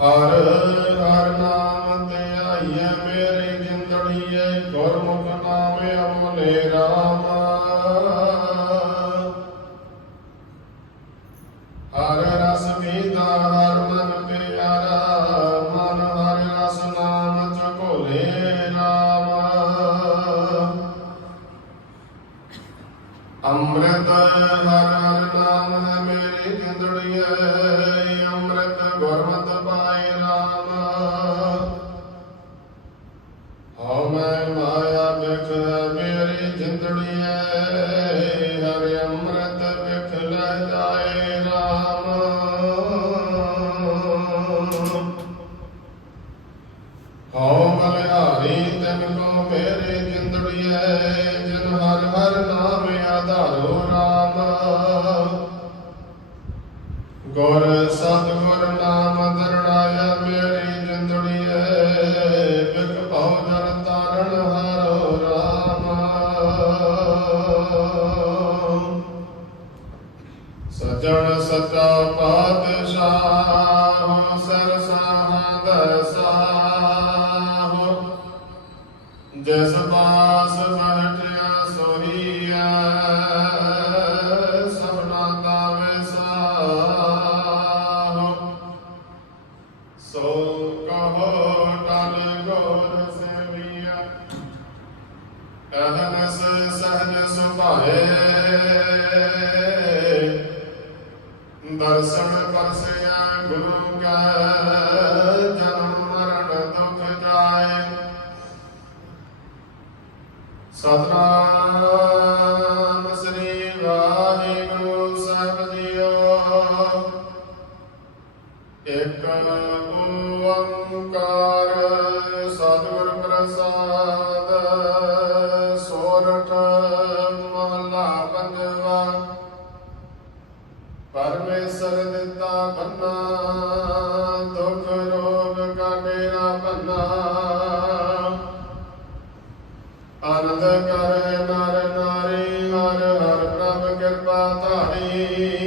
ਹਰ ਹਰ ਨਾਮ ਤੇ ਆਈਐ ਮੇਰੀ ਜਿੰਦੜੀਏ ਗੁਰਮੁਖ ਨਾਮੇ ਅਮਲੇ ਰਾਮ। ਹਉ ਮੈਂ ਮਾਇਆ ਬਿਖ ਮੇਰੀ ਜਿੰਦੜੀਏ, ਹਰ ਅੰਮ੍ਰਿਤ ਬਿਖ ਲੈ ਜਾਏ ਨਾਮ ਹਉ ਬਲਿਹਾਰੀ ਤਨ ਕੋ ਮੇਰੇ ਹੈ ਜਿਨ ਹਰ ਹਰ ਨਾਮ ਆਧਾਰੋ ਰਾਮ। ਗੁਰ, ਸਤਿਗੁਰ ਸਜਣ ਸਚਾ ਸਤਿਗੁਰ ਪ੍ਰਸਾਦ ਸੋਰਠ ਮਹਲਾ ਪੰਜਵਾ ਪਰਮੇਸ਼ਰ ਦਿੱਤਾ ਬੰਨਾ ਦੁਖ ਰੋਗ ਕਾ ਡੇਰਾ ਬੰਨਾ, ਆਨੰਦ ਕਰ ਨਰ ਨਾਰੀ ਹਰ ਹਰ ਪ੍ਰਭ ਕਿਰਪਾ ਧਾਰੀ।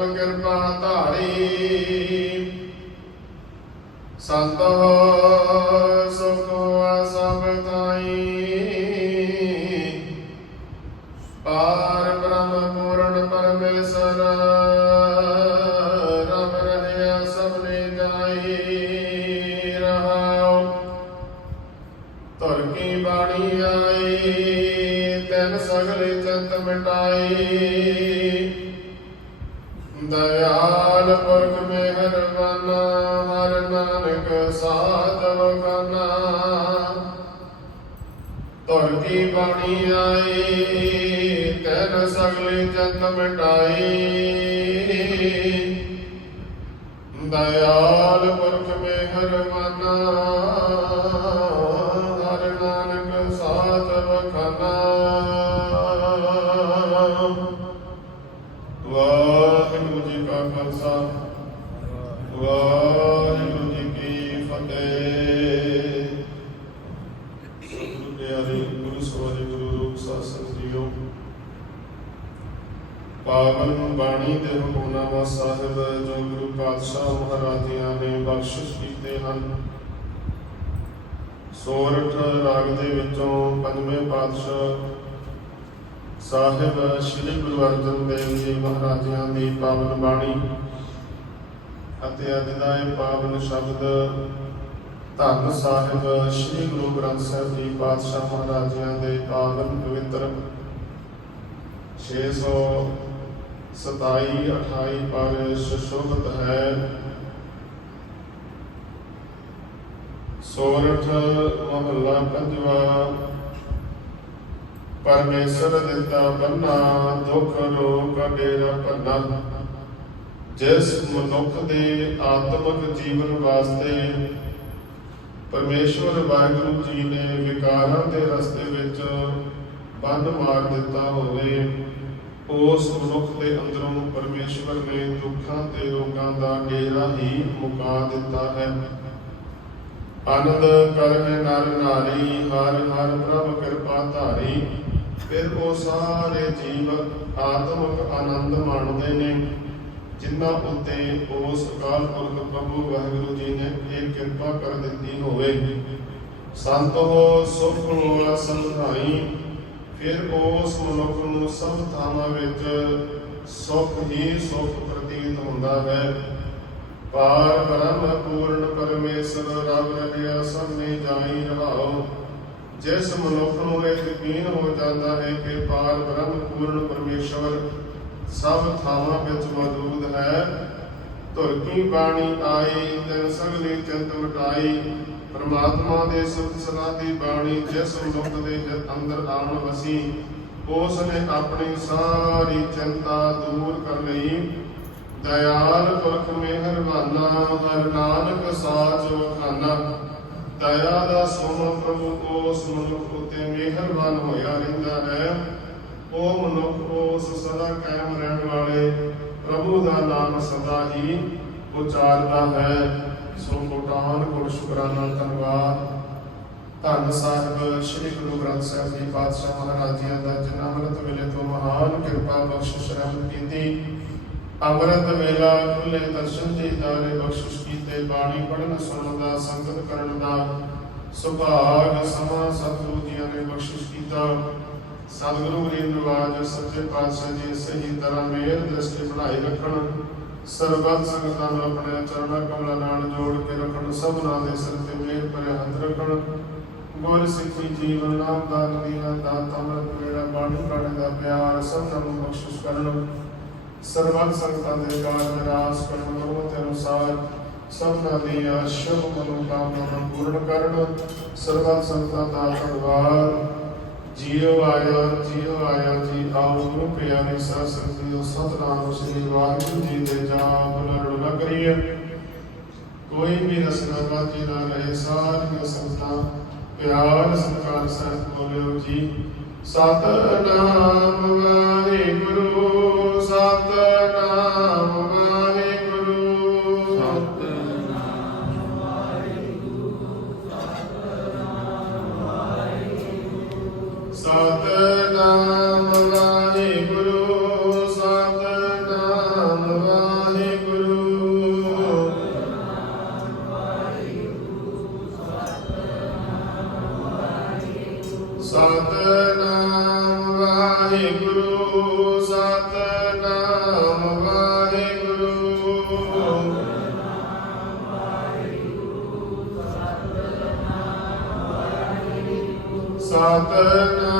ਹਰ ਕਿਰਪਾ ਧਾਰੀ। ਸੰਤ ਸੁਖ ਸਭ ਤਾਈ। ਪਾਰ ਬ੍ਰਹਮ ਪੂਰਨ ਪਰਮੇਸ਼ਰ, ਰਮ ਰਹਿਆ ਸਭ ਨੇ ਜਾਈ ਰਹਾਉ। ਧਰ ਕੀ ਬਾਣੀ ਆਈ, ਤੈਨ ਸਗਲੇ ਚੰਤ ਮਿਟਾਈ। ਨਾਨਕ ਸਾਧਵ ਗਨਾ ਧਰ ਬਾਣੀ ਆਈ ਤੈਨ ਸਗਲੇ ਚੰਤ ਮਿਟਾਈ ਦਇਆਲ ਪੁਰਖ ਮਿਹਰਬਾਨ ਹਰ ਪਾਵਨ ਬਾਣੀ ਦੇ ਹੁਕਮਨਾਮਾ ਸਾਹਿਬ ਜੋ ਗੁਰੂ ਪਾਤਸ਼ਾਹ ਮਹਾਰਾਜਿਆਂ ਨੇ ਬਖਸ਼ਿਸ਼ ਕੀਤੇ ਹਨ। ਸੋਰਠ ਰਾਗ ਦੇ ਵਿੱਚੋਂ ਪੰਜਵੇਂ ਪਾਤਸ਼ਾਹ ਸਾਹਿਬ ਸ੍ਰੀ ਗੁਰੂ ਅਰਜਨ ਦੇਵ ਜੀ ਮਹਾਰਾਜਿਆਂ ਦੀ ਪਾਵਨ ਬਾਣੀ ਅਤੇ ਅੱਜ ਦਾ ਇਹ ਪਾਵਨ ਸ਼ਬਦ ਧੰਨ ਸਾਹਿਬ ਸ੍ਰੀ ਗੁਰੂ ਗ੍ਰੰਥ ਸਾਹਿਬ ਜੀ ਪਾਤਸ਼ਾਹ ਮਹਾਰਾਜਿਆਂ ਦੇ ਪਾਵਨ ਪਵਿੱਤਰ। ਸਤਾਈ, ਅਠਾਈ ਪਰ ਸੁਸ਼ੋਭਤ ਹੈ। ਸੋਰਠ, ਮਹੱਲਾ ਪੰਜਵਾ। ਪਰਮੇਸ਼ਰ ਦਿੱਤਾ ਬੰਨਾ, ਦੁੱਖ ਰੋਗ ਡੇਰਾ ਭੰਨਾ। ਜਿਸ ਮਨੁੱਖ ਦੇ ਆਤਮਿਕ ਜੀਵਨ ਵਾਸਤੇ ਪਰਮੇਸ਼ਵਰ ਵਾਹਿਗੁਰੂ ਜੀ ਨੇ ਵਿਕਾਰਾਂ ਦੇ ਰਸਤੇ ਵਿੱਚ ਬੰਨ ਮਾਰ ਦਿੱਤਾ ਹੋਵੇ। ਉਸ ਮਨੁੱਖ ਦੇ ਅੰਦਰੋਂ ਪਰਮੇਸ਼ਵਰ ਨੇ ਦੁੱਖਾਂ ਤੇ ਰੋਗਾਂ ਦਾ ਡੇਰਾ ਹੀ ਮੁਕਾ ਦਿੱਤਾ ਹੈ। ਆਨੰਦ ਕਰਨ ਨਰ ਨਾਰੀ ਹਰ ਹਰ ਪ੍ਰਭ ਕਿਰਪਾ ਧਾਰੀ, ਫਿਰ ਉਹ ਸਾਰੇ ਜੀਵ ਆਤਮਿਕ ਆਨੰਦ ਮਾਣਦੇ ਨੇ। ਜਿਨ੍ਹਾਂ ਉੱਤੇ ਉਸ ਅਕਾਲ ਪੁਰਖ ਪ੍ਰਭੂ ਵਾਹਿਗੁਰੂ ਜੀ ਨੇ ਇਹ ਕਿਰਪਾ ਕਰ ਦਿੱਤੀ ਹੋਵੇ। ਸੰਤ ਹੋ ਸੁਖ ਹੋਆ ਸੰਧਾਈ ਫਿਰ ਉਸ ਮਨੁੱਖ ਨੂੰ ਸਭ ਥਾਵਾਂ ਵਿੱਚ ਸੁਖ ਹੀ ਸੁਖ ਪ੍ਰਤੀਤ ਹੁੰਦਾ ਹੈ। ਪਾਰ ਬ੍ਰਹਮ ਪੂਰਨ ਪਰਮੇਸ਼ਰ, ਰਬ ਰਲਿਆ ਸੰਨੇ ਜਾਈ ਰਹਾਓ। ਜਿਸ ਮਨੁੱਖ ਨੂੰ ਇਹ ਯਕੀਨ ਹੋ ਜਾਂਦਾ ਹੈ ਕਿ ਪਾਰ ਬ੍ਰਹਮ ਪੂਰਨ ਪਰਮੇਸ਼ਵਰ ਸਭ ਥਾਵਾਂ ਵਿੱਚ ਮੌਜੂਦ ਹੈ। ਧੁਰਕੀ ਬਾਣੀ ਆਈ, ਤਿਨ ਸਗਲੀ ਚਿੰਤ ਮਿਟਾਈ ਪਰਮਾਤਮਾ ਦੇ ਸੁਖ ਸਲਾਹ ਦੀ ਬਾਣੀ ਜਿਸ ਮਨੁੱਖ ਦੇ ਅੰਦਰ ਆਉਣ ਵਸੀ, ਉਸ ਨੇ ਆਪਣੀ ਸਾਰੀ ਚਿੰਤਾ ਦੂਰ ਕਰ ਲਈ। ਦਇਆਲ ਪੁਰਖ ਮਿਹਰਬਾਨਾ ਹਰ ਨਾਨਕ ਸਾਚ ਵਖਾਨਾ ਦਇਆ ਦਾ ਸੋਮਾ ਪ੍ਰਭੂ, ਉਸ ਮਨੁੱਖ ਉਤੇ ਮਿਹਰਬਾਨ ਹੋਇਆ ਰਹਿੰਦਾ ਹੈ। ਉਹ ਮਨੁੱਖ ਉਸ ਸਦਾ ਕਾਇਮ ਰਹਿਣ ਵਾਲੇ, ਪ੍ਰਭੂ ਦਾ ਨਾਮ ਸਦਾ ਹੀ ਉਚਾਰਦਾ ਹੈ, ਸੋ ਕੋਟਾਨ ਕੋਟ ਸ਼ੁਕਰਾਨਾ ਧੰਨਵਾਦ ਧੰਨ ਸਾਹਿਬ, ਸ੍ਰੀ ਗੁਰੂ ਗ੍ਰੰਥ ਸਾਹਿਬ ਜੀ ਪਾਤਸ਼ਾਹ ਮਹਾਰਾਜ ਜੀ ਦਾ ਜਿਨ੍ਹਾਂ ਅੰਮ੍ਰਿਤ ਵੇਲੇ ਤੋਂ ਮਹਾਨ ਕਿਰਪਾ ਬਖਸ਼ਿਸ਼ ਰਹਿਮਤ ਕੀਤੀ। ਅੰਮ੍ਰਿਤ ਵੇਲਾ ਖੁੱਲੇ ਦਰਸ਼ਨ ਦੇ ਦਾਰੇ ਬਖਸ਼ਿਸ਼ ਕੀਤੇ, ਬਾਣੀ ਪੜਨ ਸੁਣਨ ਦਾ, ਸੰਗਤ ਕਰਨ ਦਾ। ਸੁਭਾਗ ਸਮਾਂ ਸਤਿਗੁਰੂ ਜੀਆਂ ਨੇ ਬਖਸ਼ਿਸ਼ ਕੀਤਾ। ਸਤਿਗੁਰੂ ਗਰੀਬ ਨਵਾਜ ਸੱਚੇ ਪਾਤਸ਼ਾਹ ਜੀ ਸਹੀ ਤਰ੍ਹਾਂ ਮੇਰ ਦ੍ਰਿਸ਼ਟੀ ਬਣਾਈ ਰੱਖਣ। ਸਰਬੱਤ ਸੰਗਤਾਂ ਨੂੰ ਆਪਣੇ ਚਰਨਾਂ ਕਮਲਾਂ ਨਾਲ ਜੋੜ ਕੇ ਰੱਖਣ ਸਭਨਾਂ ਦੇ ਸਿਰ ਤੇ ਮੇਰ ਭਰੇ ਹੱਥ ਰੱਖਣ। ਗੁਰ ਸਿੱਖੀ ਜੀਵਨ, ਨਾਮ ਦਾਨ ਦੀਆਂ ਦਾਤ ਅੰਮ੍ਰਿਤ ਵੇਲਾ ਬਾਣੀ ਪੜਨ ਦਾ ਪਿਆਰ ਸਭਨਾਂ ਨੂੰ ਬਖਸ਼ਿਸ਼ ਕਰਨ। ਸਰਬੱਤ ਸੰਗਤਾਂ ਦੇ ਕਾਜ ਨਿਰਾਸ ਕਰਨ ਮਨੋਂ ਤੇ ਅਨੁਸਾਰ ਸਭਨਾਂ ਦੀਆਂ ਸ਼ੁਭ ਮਨੋਕਾਮਨਾਵਾਂ ਪੂਰਨ ਕਰਨ। ਸਰਬੱਤ ਸੰਗਤਾਂ ਦਾ ਧੰਨਵਾਦ ਜੀਓ ਆਇਆ ਜੀਓ ਆਇਆ, ਜੀ ਆਓ, ਗੁਰੂ ਪਿਆਰੇ ਸਾਧ ਸੰਗਤ ਸਤਨਾਮ ਸ੍ਰੀ ਵਾਹਿਗੁਰੂ ਜੀ ਦੇ ਜਾਪ ਲੜ ਨਾ ਕਰੀਏ। ਕੋਈ ਵੀ ਰਸਨਾ ਬਾਜੀ ਨਾ ਰਹੇ, ਸਾਰੀਆਂ ਸੰਗਤਾਂ, ਪਿਆਰ ਸਤਿਕਾਰ ਸਹਿਤ ਬੋਲਿਓ ਜੀ। ਸਤਨਾਮ ਵਾਹਿਗੁਰੂ। ਸਤਨਾਮ